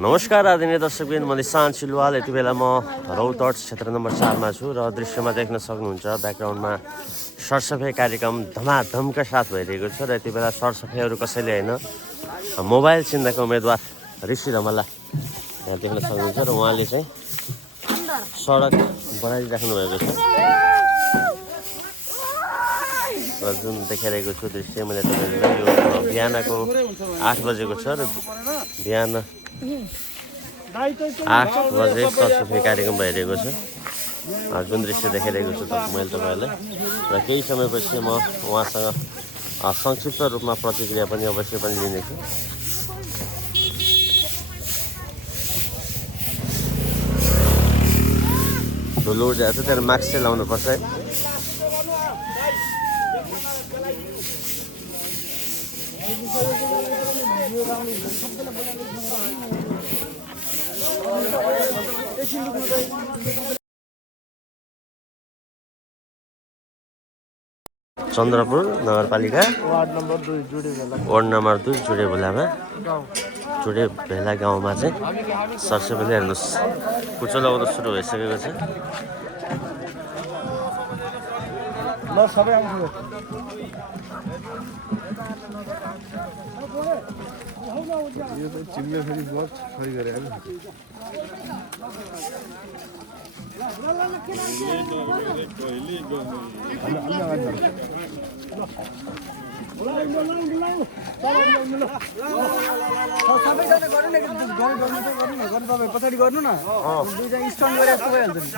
नमस्कार आदरणीय दर्शकबिन, म निशान्त सिलवाल। यति बेला म रौतहट क्षेत्र नम्बर 4 मा छु र दृश्यमा देख्न सक्नुहुन्छ ब्याकग्राउन्डमा सरसफाइ कार्यक्रम धमाधमका साथ भइरहेको छ। र यति बेला सरसफाइहरू कसैले होइन, मोबाइल चिन्दाका उम्मेदवार ऋषि धमला यहाँ देख्न सक्नुहुन्छ र उहाँले चाहिँ सडक बनाइराख्नु भएको छ। र जुन देखाइरहेको छु दृश्य मैले तपाईँहरूलाई, यो बिहानको 8 बजेको छ र बिहान 8 बजे सरसफाइ कार्यक्रम भइरहेको छ। जुन दृश्य देखाइरहेको छु मैले तपाईँहरूलाई, र केही समयपछि म उहाँसँग संक्षिप्त रूपमा प्रतिक्रिया पनि अवश्य पनि लिनेछु। धुलो उड्छ, त्यहाँ मास्क चाहिँ लाउनु पर्छ है। चन्द्रपुर नगरपालिका वार्ड नम्बर 2 जुडे भेला गाउँमा चाहिँ सरसफाइ हेर्नुहोस्, कुचो लगाउन सुरु भइसकेको छ। पछाडि गर्नु न, दुईजना स्टन गरेर भइहाल्छ नि।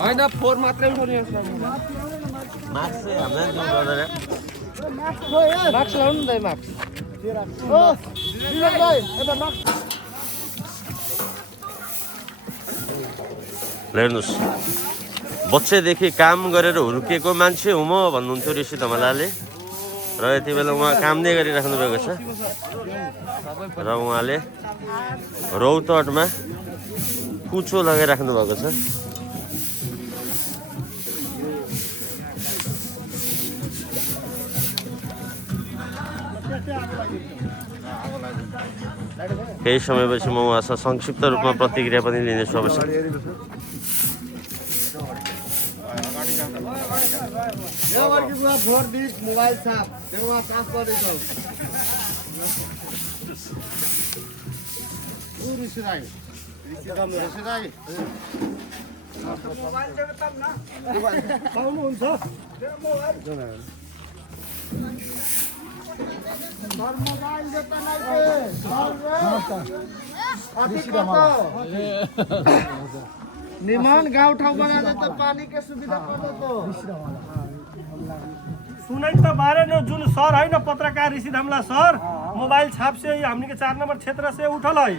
होइन, 4 मात्रै उठाउने। मास्क चाहिँ हामीलाई दिनु पर्दैन। मास्क लाउनु न त, मास्क हेर्नुहोस्, बच्चैदेखि काम गरेर हुर्किएको मान्छे हुँ म भन्नुहुन्थ्यो ऋषि धमलाले, र यति बेला उहाँ काम नै गरिराख्नु भएको छ। र उहाँले रौतहटमा कुचो लगाइराख्नु भएको छ। केही समयपछि म उहाँसँग संक्षिप्त रूपमा प्रतिक्रिया पनि लिनेछु अवश्य। मोबाइल छाप पाउनुहुन्छ। निमान गाउँ ठाउँमा जाँदा त पानीको सुविधा पर्दो। सुनै त बारे न, जुन सर है न पत्रकार ऋषि धमला सर, मोबाइल छाप से हमनी के 4 नंबर क्षेत्र से उठल है।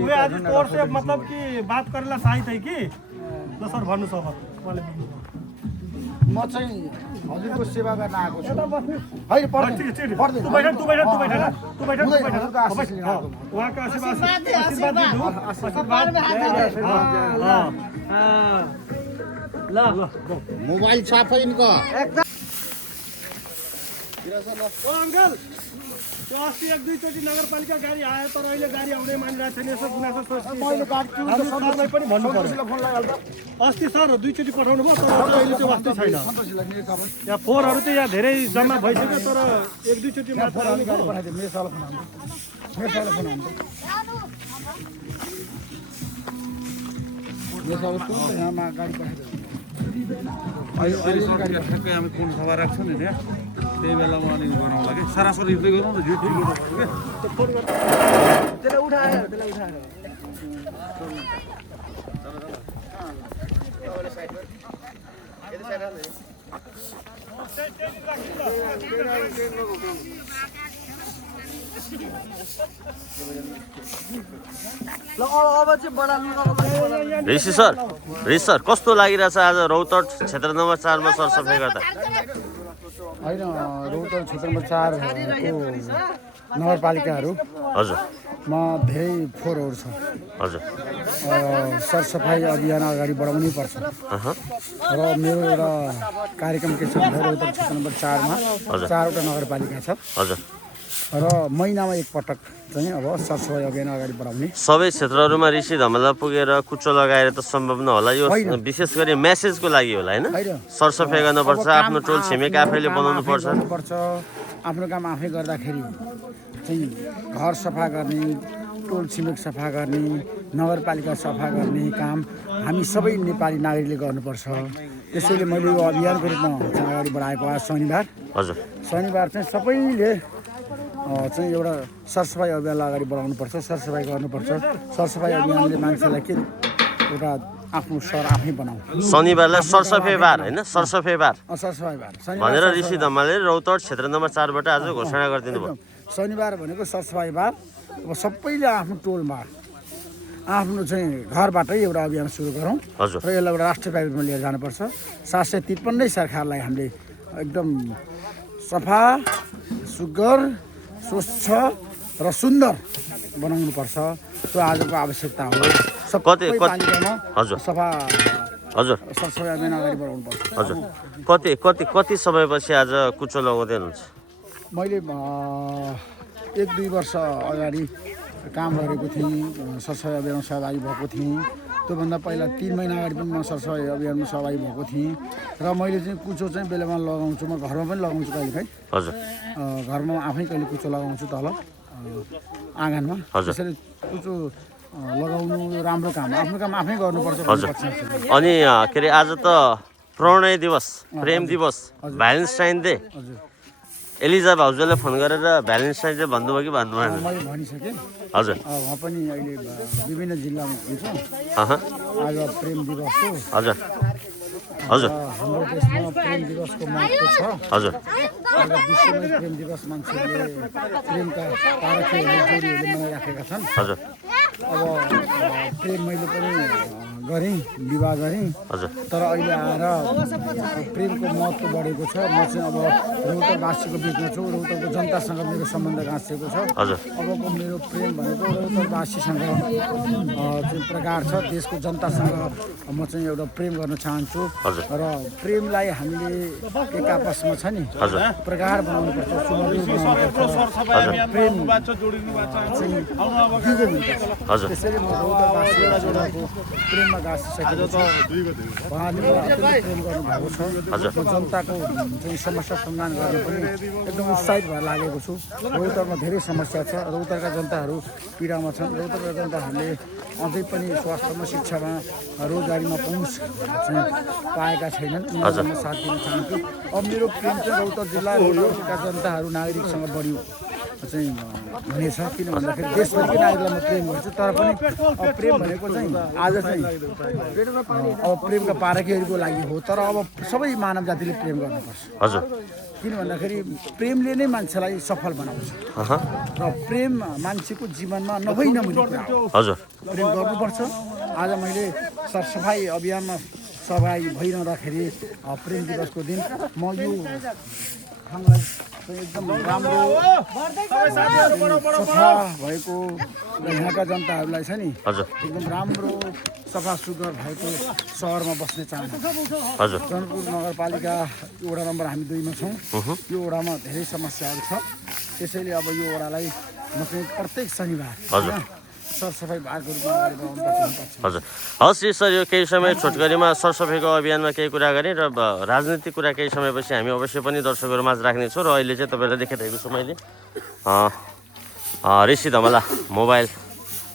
वे आज तौर से मतलब कि बात करेला चाहिए थे कि ल सर भन्नु छ। म चाहिँ हजुरको सेवा गर्न आएको छु। उहाँको मोबाइल छाप एकदम अङ्कल, त्यो अस्ति 1-2 चोटि नगरपालिका गाडी आयो, तर अहिले गाडी आउँदै मानिरहेको छैन। यसो गुनासो सरलाई पनि भन्नु पर्यो। अस्ति सर 2 चोटि पठाउनु भयो, तर अहिले त्यो वास्तै छैन। यहाँ फोहोरहरू चाहिँ यहाँ धेरै जम्मा भइसक्यो, तर 1-2 चोटि मात्र ठ्याक्कै हामी कुन सभा राख्छौँ नि त्यहाँ, त्यही बेला उहाँले गराउँ लागि सरासरी यस्तै गरौँ न। त्यसलाई उठाएर ल अब चाहिँ बढाल्नु ऋषि सर कस्तो लागिरहेछ आज रौतहट क्षेत्र नम्बर 4 मा सरसफाइ गर्दा? होइन रौतहट क्षेत्र नम्बर 4 को नगरपालिकाहरू हजुर मा धेरै फोहोरहरू छ। हजुर सरसफाइ अभियान अगाडि बढाउनै पर्छ र मेरो एउटा कार्यक्रम के छ भन्दा रौतहट क्षेत्र नम्बर 4 मा 4वटा नगरपालिका छ हजुर र महिनामा एकपटक चाहिँ अब सरसफाइ अभियान अगाडि बढाउने। सबै क्षेत्रहरूमा ऋषि धमला पुगेर कुचो लगाएर त सम्भव नहोला, यो विशेष गरी मेसेजको लागि होला हैन? सरसफाइ गर्नुपर्छ, आफ्नो टोल छिमेक आफैले बनाउनु पर्छ। आफ्नो काम आफै गर्दाखेरि चाहिँ घर सफा गर्ने, टोल छिमेक सफा गर्ने, नगरपालिका सफा गर्ने काम हामी सबै नेपाली नागरिकले गर्नुपर्छ। त्यसैले मैले यो अभियानको रूपमा चाहिँ अगाडि बढाएको आज शनिबार चाहिँ सबैले चाहिँ एउटा सरसफाइ अभियानलाई अगाडि बढाउनुपर्छ, सरसफाइ गर्नुपर्छ। सरसफाइ अभियानले मान्छेलाई के एउटा आफ्नो सहर आफै बनाऊ। शनिबारलाई सरसफाइ बार हैन? सरसफाइ बार भनेर ऋषि धमलाले रौतहट क्षेत्र नम्बर 4 बाट आज घोषणा गरिदिनु भयो। शनिबार भनेको सरसफाइ बार। अब सबैले आफ्नो टोलमा आफ्नो चाहिँ घरबाटै एउटा अभियान सुरु गरौँ र यसलाई एउटा राष्ट्रिय प्राइभेटमा लिएर जानुपर्छ। 753 सरकारलाई हामीले एकदम सफा, सुग्घर, स्वच्छ र सुन्दर बनाउनुपर्छ। त्यो आजको आवश्यकता हो। कति सफा हजुर सरसफाइ अभियान अगाडि बढाउनुपर्छ। हजुर कति समयपछि आज कुचो लगाउँदै हुनुहुन्छ? मैले 1-2 वर्ष अगाडि काम गरेको थिएँ, सरसफाइ अभियानमा सहभागी भएको थिएँ। त्योभन्दा पहिला 3 महिना अगाडि पनि म सरसफाइ अभियानमा सहभागी भएको थिएँ र मैले चाहिँ कुचो चाहिँ बेलामा लगाउँछु। म घरमा पनि लगाउँछु कहिलेकाहीँ। हजुर घरमा आफै कहिले कुचो लगाउँछु तल आँगनमा। त्यसरी कुचो लगाउनु राम्रो काम, आफ्नो काम आफै गर्नुपर्छ। अनि के अरे आज त प्रणय दिवस, प्रेम दिवस, भ्यालेन्टाइन डे। एलिजा भाउजूले फोन गरेर भ्यालेन्टाइन डे भन्नुभयो कि भन्नु भएन? मैले भनिसकेँ। हजुर उहाँ पनि अहिले विभिन्न जिल्लामा हुन्छ। आज प्रेम दिवस हो। हजुर हजुर हाम्रो देशमा प्रेम दिवसको महत्त्व छ। हजुर आज विश्वमै प्रेम दिवस मान्छेहरूले प्रेमका पारखीहरूले जोडीहरूले मनाइराखेका छन्। हजुर अब प्रेम मैले पनि गरेँ, विवाह गरेँ। तर अहिले आएर प्रेमको महत्त्व बढेको छ। म चाहिँ अब रौतहटवासीको बिचमा छु, रौतहटको जनतासँग मेरो सम्बन्ध गाँसिएको छ। अबको मेरो प्रेम भनेको रौतहटवासीसँग जुन प्रकार छ, देशको जनतासँग म चाहिँ एउटा प्रेम गर्न चाहन्छु र प्रेमलाई हामीले एक आपसमा छ नि प्रगाढ बनाउनुपर्छ, सुमधुर बनाउनुपर्छ। प्रेम चाहिँ दिगो हुनुपर्छ। त्यसैले म रौतहटवासीको प्रेममा गाँसिसकेको छु। उहाँले मलाई अत्यन्त प्रेम गर्नुभएको छ। म जनताको चाहिँ समस्या समाधान गर्न पनि एकदम उत्साहित भएर लागेको छु। रौतहटमा धेरै समस्या छ। रौतहटका जनताहरू पीडामा छन्। रौतहटका जनताहरूले अझै पनि स्वास्थ्यमा, शिक्षामा, रोजगारीमा पहुँच चाहिँ पाएका छैनन्। उनीहरूमा साथ दिन चाहन्छु। अब मेरो प्रेम चाहिँ रौतहट जिल्ला रौतहटका जनताहरू नागरिकसँग बढी चाहिँ हुनेछ। किन भन्दाखेरि देशभरिकै नागरिकलाई म प्रेम गर्छु। तर पनि प्रेम भनेको चाहिँ आज चाहिँ अब प्रेमका पारखीहरूको लागि हो। तर अब सबै मानव जातिले प्रेम गर्नुपर्छ। हजुर किन भन्दाखेरि प्रेमले नै मान्छेलाई सफल बनाउँछ र प्रेम मान्छेको जीवनमा नभई नहुने कुरा हो। हजुर प्रेम गर्नुपर्छ। आज मैले सरसफाइ अभियानमा सहभागी भइरहँदाखेरि प्रेम दिवसको दिन म यो ठाउँलाई एकदम राम्रो सफा भएको यहाँका जनताहरूलाई छ नि एकदम राम्रो सफा सुग्घर भएको सहरमा बस्ने चाहन्छु। जनकपुर नगरपालिका वडा नम्बर हामी 2 मा छौँ। यो वडामा धेरै समस्याहरू छ। त्यसैले अब यो वडालाई म चाहिँ प्रत्येक शनिबार सरसफाइ बारको रूपमा अगाडि बढाउनुपर्छ। हजुर हस् सर, यो केही समय छोटकरीमा सरसफाइको अभियानमा केही कुरा गरेँ र राजनीतिक कुरा केही समयपछि हामी अवश्य पनि दर्शकहरू माझ राख्नेछौँ। र अहिले चाहिँ तपाईँलाई देखाइरहेको छु मैले ऋषि धमला मोबाइल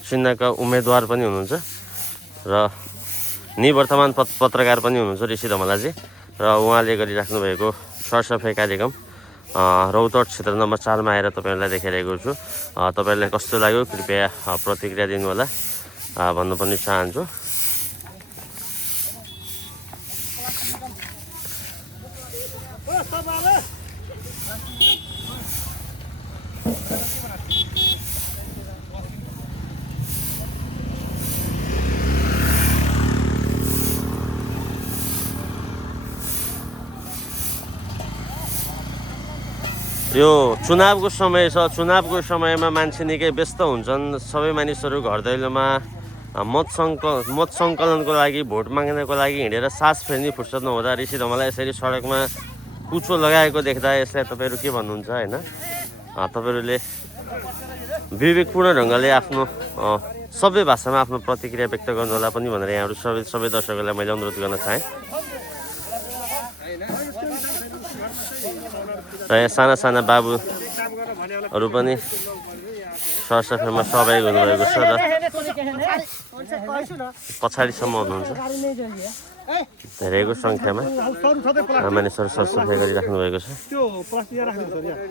चिन्हका उम्मेदवार पनि हुनुहुन्छ र निवर्तमान पत्रकार पनि हुनुहुन्छ ऋषि धमलाजी। र उहाँले गरिराख्नु भएको सरसफाइ कार्यक्रम रौतहट क्षेत्र नम्बर 4 मा आएर तपाईँहरूलाई देखाइरहेको छु। तपाईँहरूलाई कस्तो लाग्यो कृपया प्रतिक्रिया दिनु होला भन्नु पनि चाहन्छु। यो चुनावको समय छ। चुनावको समयमा मान्छे निकै व्यस्त हुन्छन्। सबै मानिसहरू घर दैलोमा मत सङ्कलनको लागि, भोट माग्नको लागि हिँडेर सास फेर्ने फुर्सद नहुँदा ऋषि धमालाई यसरी सडकमा कुचो लगाएको देख्दा यसलाई तपाईँहरू के भन्नुहुन्छ होइन? तपाईँहरूले विवेकपूर्ण ढङ्गले आफ्नो सबै भाषामा आफ्नो प्रतिक्रिया व्यक्त गर्नुहोला पनि भनेर यहाँहरू सबै दर्शकहरूलाई मैले अनुरोध गर्न चाहेँ। र यहाँ साना बाबुहरू पनि सरसफाइमा सहभागी हुनुभएको छ र पछाडिसम्म हुनुहुन्छ। धेरैको सङ्ख्यामा मानिसहरू सरसफाइ गरिराख्नु भएको छ। त्यो प्लास्टिक राख्नु छ यहाँ